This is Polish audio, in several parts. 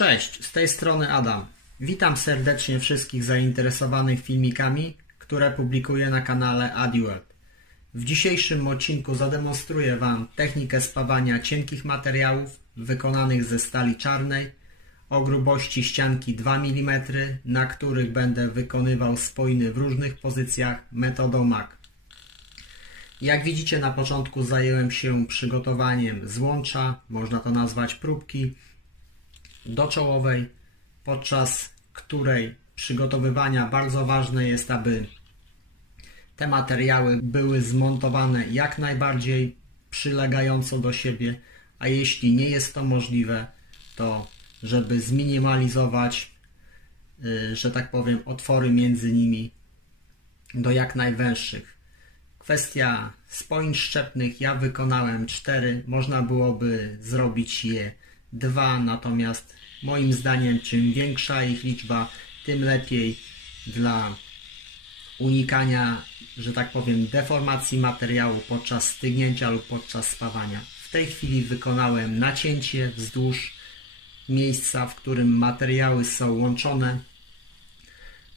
Cześć, z tej strony Adam. Witam serdecznie wszystkich zainteresowanych filmikami, które publikuję na kanale AdiWeb. W dzisiejszym odcinku zademonstruję Wam technikę spawania cienkich materiałów wykonanych ze stali czarnej o grubości ścianki 2 mm, na których będę wykonywał spojny w różnych pozycjach metodą MAG. Jak widzicie, na początku zająłem się przygotowaniem złącza, można to nazwać próbki, do czołowej, podczas której przygotowywania bardzo ważne jest, aby te materiały były zmontowane jak najbardziej przylegająco do siebie, a jeśli nie jest to możliwe, to żeby zminimalizować, że tak powiem, otwory między nimi do jak najwęższych. Kwestia spojń szczepnych, ja wykonałem 4, można byłoby zrobić je 2, natomiast moim zdaniem czym większa ich liczba, tym lepiej dla unikania, że tak powiem, deformacji materiału podczas stygnięcia lub podczas spawania. W tej chwili wykonałem nacięcie wzdłuż miejsca, w którym materiały są łączone,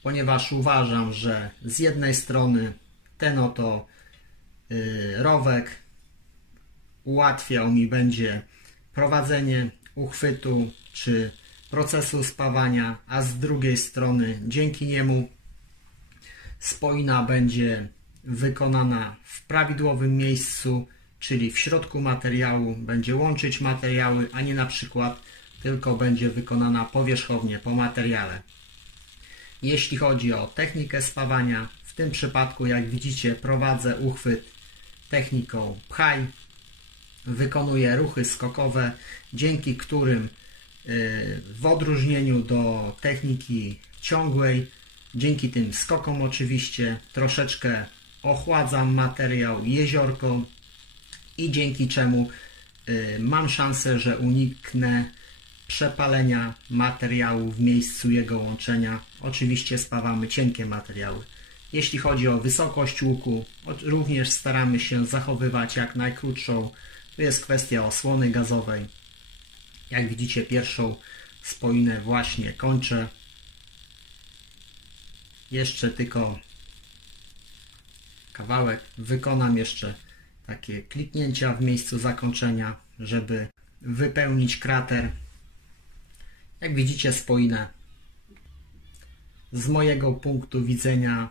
ponieważ uważam, że z jednej strony ten oto rowek ułatwiał mi będzie prowadzenie uchwytu czy procesu spawania, a z drugiej strony dzięki niemu spojna będzie wykonana w prawidłowym miejscu, czyli w środku materiału, będzie łączyć materiały, a nie na przykład tylko będzie wykonana powierzchownie po materiale. Jeśli chodzi o technikę spawania, w tym przypadku, jak widzicie, prowadzę uchwyt techniką pchaj, wykonuję ruchy skokowe, dzięki którym w odróżnieniu do techniki ciągłej, dzięki tym skokom oczywiście troszeczkę ochładzam materiał jeziorko i dzięki czemu mam szansę, że uniknę przepalenia materiału w miejscu jego łączenia. Oczywiście spawamy cienkie materiały. Jeśli chodzi o wysokość łuku, również staramy się zachowywać jak najkrótszą. To jest kwestia osłony gazowej. Jak widzicie, pierwszą spojnę właśnie kończę. Jeszcze tylko kawałek. Wykonam jeszcze takie kliknięcia w miejscu zakończenia, żeby wypełnić krater. Jak widzicie, spojnę z mojego punktu widzenia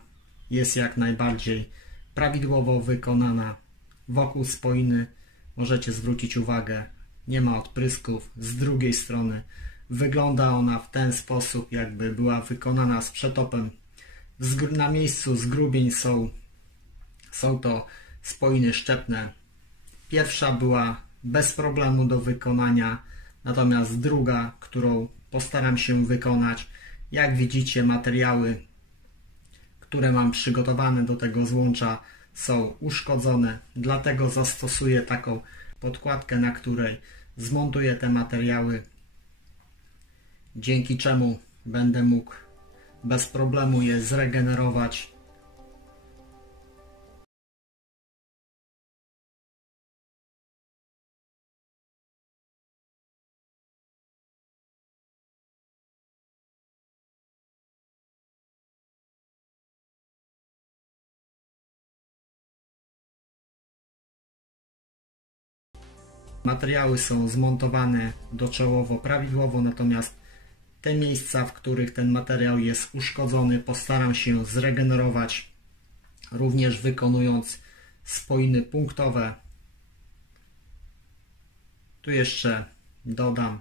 jest jak najbardziej prawidłowo wykonana. Wokół spojny możecie zwrócić uwagę, nie ma odprysków. Z drugiej strony wygląda ona w ten sposób, jakby była wykonana z przetopem. Na miejscu zgrubień są to spojny szczepne. Pierwsza była bez problemu do wykonania, natomiast druga, którą postaram się wykonać, jak widzicie, materiały, które mam przygotowane do tego złącza, są uszkodzone, dlatego zastosuję taką podkładkę, na której zmontuję te materiały, dzięki czemu będę mógł bez problemu je zregenerować. Materiały są zmontowane doczołowo prawidłowo, natomiast te miejsca, w których ten materiał jest uszkodzony, postaram się zregenerować, również wykonując spojny punktowe. Tu jeszcze dodam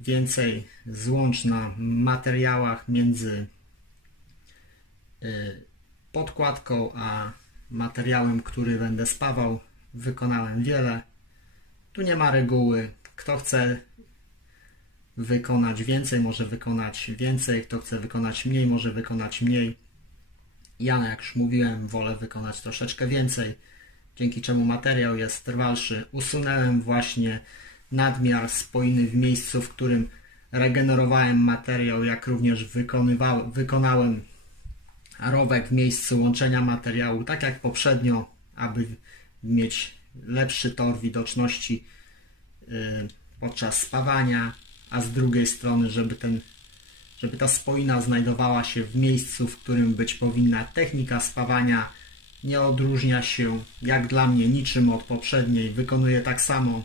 więcej złącz na materiałach między podkładką a materiałem, który będę spawał. Wykonałem wiele. Tu nie ma reguły. Kto chce wykonać więcej, może wykonać więcej. Kto chce wykonać mniej, może wykonać mniej. Ja, jak już mówiłem, wolę wykonać troszeczkę więcej, dzięki czemu materiał jest trwalszy. Usunąłem właśnie nadmiar spojny w miejscu, w którym regenerowałem materiał, jak również wykonałem rowek w miejscu łączenia materiału, tak jak poprzednio, aby mieć lepszy tor widoczności podczas spawania, a z drugiej strony, żeby ta spoina znajdowała się w miejscu, w którym być powinna. Technika spawania nie odróżnia się, jak dla mnie, niczym od poprzedniej. Wykonuje tak samo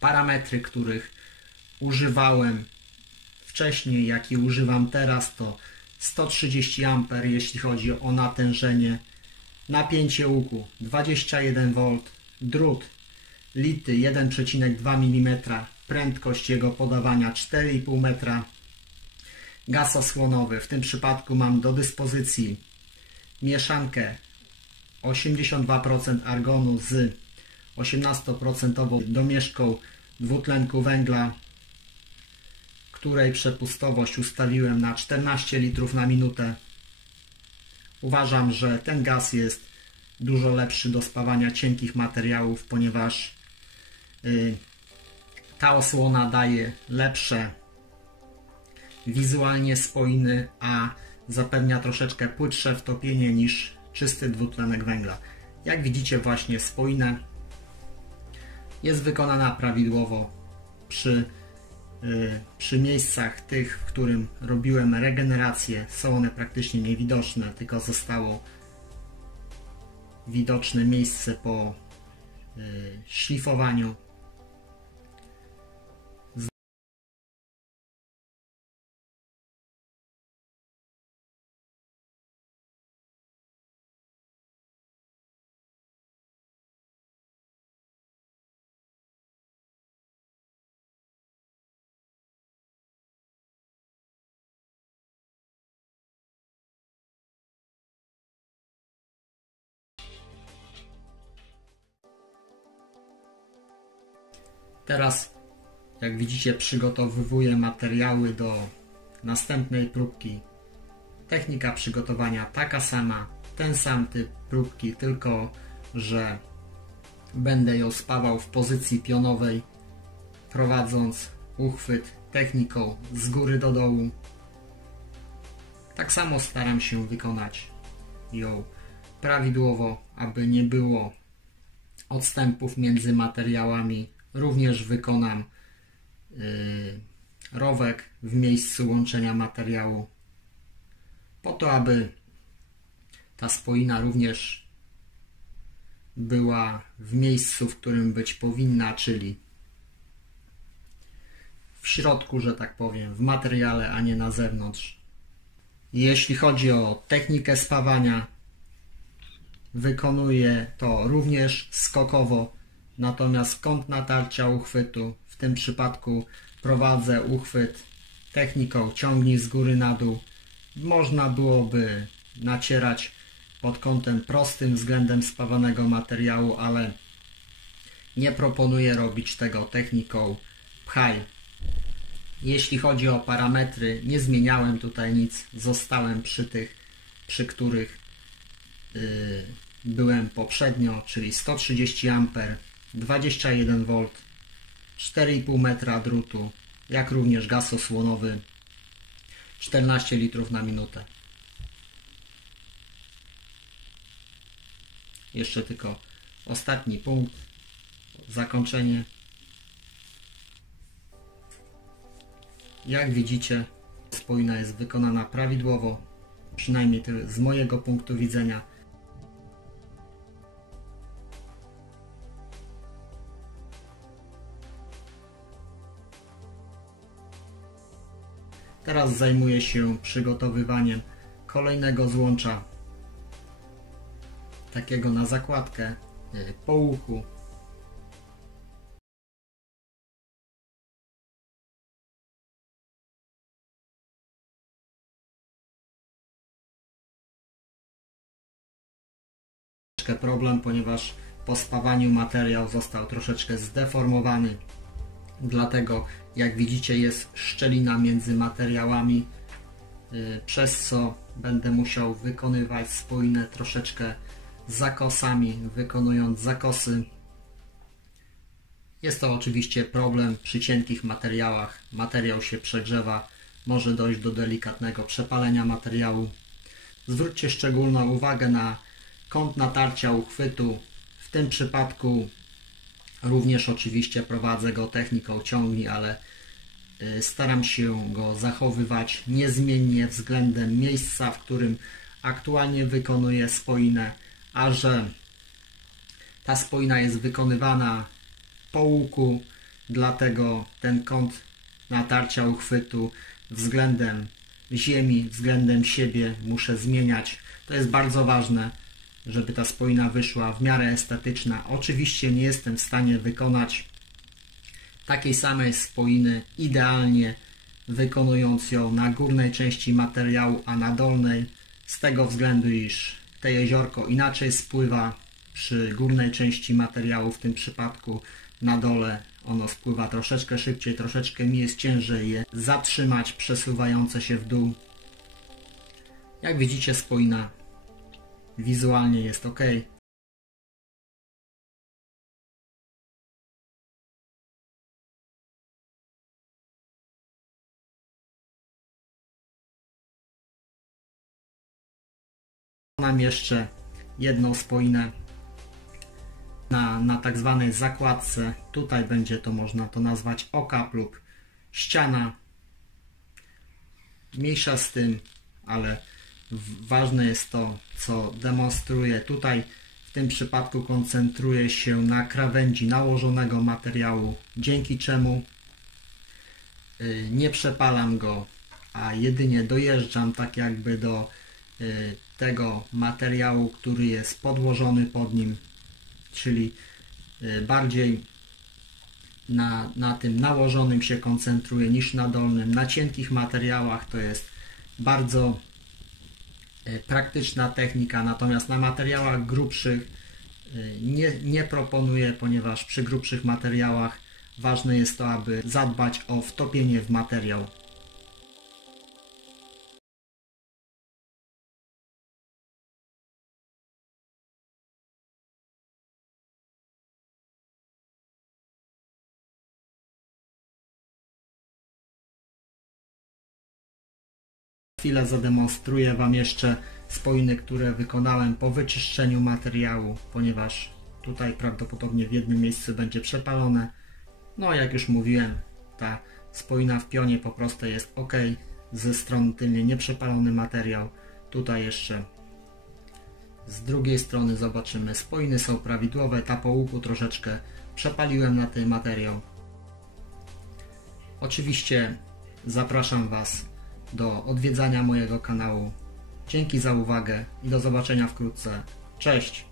parametry, których używałem wcześniej, jak i używam teraz. To 130 A, jeśli chodzi o natężenie, napięcie łuku 21 V, drut lity 1,2 mm, prędkość jego podawania 4,5 metra, gaz osłonowy. W tym przypadku mam do dyspozycji mieszankę 82% argonu z 18% domieszką dwutlenku węgla, której przepustowość ustawiłem na 14 litrów na minutę. Uważam, że ten gaz jest dużo lepszy do spawania cienkich materiałów, ponieważ ta osłona daje lepsze wizualnie spoiny, a zapewnia troszeczkę płytsze wtopienie niż czysty dwutlenek węgla. Jak widzicie, właśnie spoina jest wykonana prawidłowo przy miejscach tych, w którym robiłem regenerację. Są one praktycznie niewidoczne, tylko zostało widoczne miejsce po szlifowaniu. Teraz, jak widzicie, przygotowuję materiały do następnej próbki. Technika przygotowania taka sama, ten sam typ próbki, tylko że będę ją spawał w pozycji pionowej, prowadząc uchwyt techniką z góry do dołu. Tak samo staram się wykonać ją prawidłowo, aby nie było odstępów między materiałami. Również wykonam rowek w miejscu łączenia materiału, po to, aby ta spoina również była w miejscu, w którym być powinna, czyli w środku, że tak powiem, w materiale, a nie na zewnątrz. Jeśli chodzi o technikę spawania, wykonuję to również skokowo, natomiast kąt natarcia uchwytu, w tym przypadku prowadzę uchwyt techniką ciągnij z góry na dół. Można byłoby nacierać pod kątem prostym względem spawanego materiału, ale nie proponuję robić tego techniką pchaj. Jeśli chodzi o parametry, nie zmieniałem tutaj nic, zostałem przy tych, przy których byłem poprzednio, czyli 130 A, 21 V, 4,5 metra drutu, jak również gaz osłonowy 14 litrów na minutę. Jeszcze tylko ostatni punkt, zakończenie. Jak widzicie, spoina jest wykonana prawidłowo, przynajmniej z mojego punktu widzenia. Teraz zajmuję się przygotowywaniem kolejnego złącza, takiego na zakładkę po łuku. Problem, ponieważ po spawaniu materiał został troszeczkę zdeformowany, dlatego jak widzicie jest szczelina między materiałami, przez co będę musiał wykonywać spoinę troszeczkę zakosami, wykonując zakosy. Jest to oczywiście problem przy cienkich materiałach. Materiał się przegrzewa, może dojść do delikatnego przepalenia materiału. Zwróćcie szczególną uwagę na kąt natarcia uchwytu. W tym przypadku również oczywiście prowadzę go techniką ciągnij, ale Staram się go zachowywać niezmiennie względem miejsca, w którym aktualnie wykonuję spoinę, a że ta spoina jest wykonywana po łuku, dlatego ten kąt natarcia uchwytu względem ziemi, względem siebie muszę zmieniać. To jest bardzo ważne, żeby ta spoina wyszła w miarę estetyczna. Oczywiście nie jestem w stanie wykonać takiej samej spoiny idealnie, wykonując ją na górnej części materiału, a na dolnej, z tego względu, iż te jeziorko inaczej spływa przy górnej części materiału, w tym przypadku na dole ono spływa troszeczkę szybciej, troszeczkę mi jest ciężej je zatrzymać przesuwające się w dół. Jak widzicie, spoina wizualnie jest ok. Mam jeszcze jedną spoinę na tak zwanej zakładce. Tutaj będzie to, można to nazwać okap lub ściana. Mniejsza z tym, ale ważne jest to, co demonstruję. Tutaj w tym przypadku koncentruję się na krawędzi nałożonego materiału, dzięki czemu nie przepalam go, a jedynie dojeżdżam tak jakby do tego materiału, który jest podłożony pod nim, czyli bardziej na tym nałożonym się koncentruję niż na dolnym. Na cienkich materiałach to jest bardzo praktyczna technika, natomiast na materiałach grubszych nie proponuję, ponieważ przy grubszych materiałach ważne jest to, aby zadbać o wtopienie w materiał. Chwilę zademonstruję Wam jeszcze spoiny, które wykonałem po wyczyszczeniu materiału, ponieważ tutaj prawdopodobnie w jednym miejscu będzie przepalone. No jak już mówiłem, ta spoina w pionie po prostu jest ok. Ze strony tylnej nieprzepalony materiał. Tutaj jeszcze z drugiej strony zobaczymy, spoiny są prawidłowe. Ta po łuku troszeczkę przepaliłem na ten materiał. Oczywiście zapraszam Was do odwiedzania mojego kanału. Dzięki za uwagę i do zobaczenia wkrótce. Cześć!